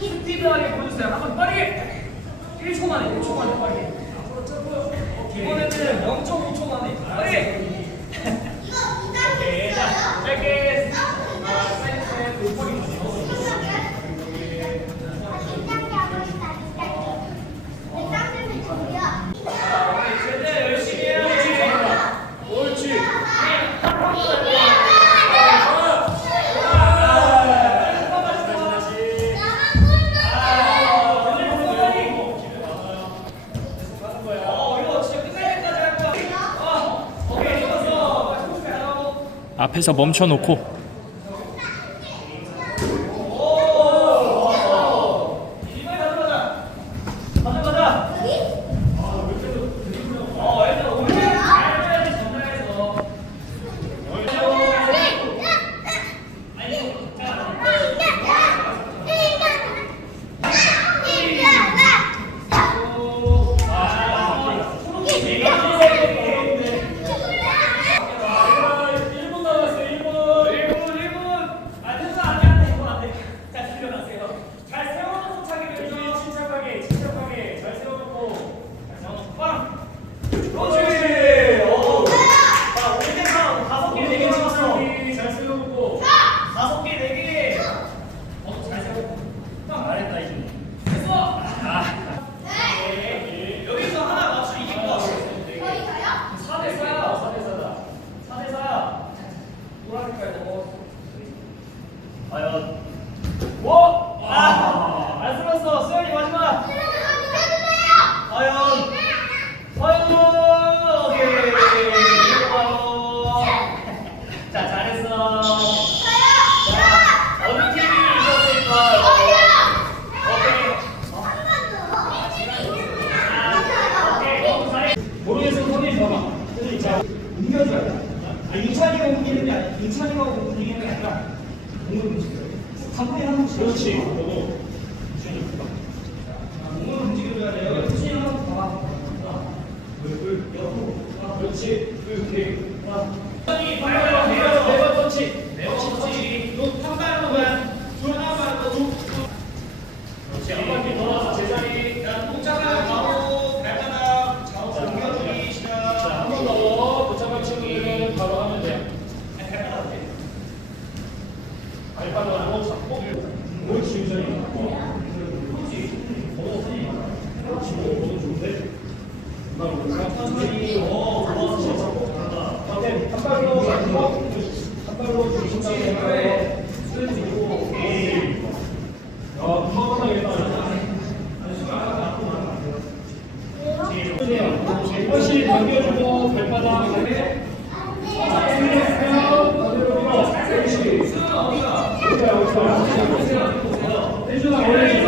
스피드하게 보여주세요. 한번 빠르게. 1초 만에, 1초 만에 빠르게. 이번에는 0.5초 만에 빠르게. 오케이. 자, 짧게. 사이드 오퍼링. 제대 열심히 해야지. 옳지. 앞에서 멈춰놓고 옮겨줘야 돼. 인찬이가 옮기는 게 아니라 인찬이가 옮기는 게 아니라 공을 움직여요. 한번에 한 번씩. 그렇지. 공을 움직여줘야 돼요. 수진이 한번 봐봐. 그렇지. 이렇게. 수진이 네번 터치. 네번 터치. 한 발로 가. 한 발로 쭉. 그렇지. 한 바퀴 돌아서 제자리. 동작을 바로 발바닥 좌우 옮겨주기 시작. 자, 한 번 더. 도착한 친구들은 바로 하면 돼. 발바닥으로 잡고. 옳지, 유전이. 그렇지. 그렇지. 너무 좋은데? 천천히. 한 발로 잡고. 한 발로 중심하게 해봐요. 쓰러지고. 금방 끝나겠다. 이것이 당겨주고 발바닥 앞에 해주나 원래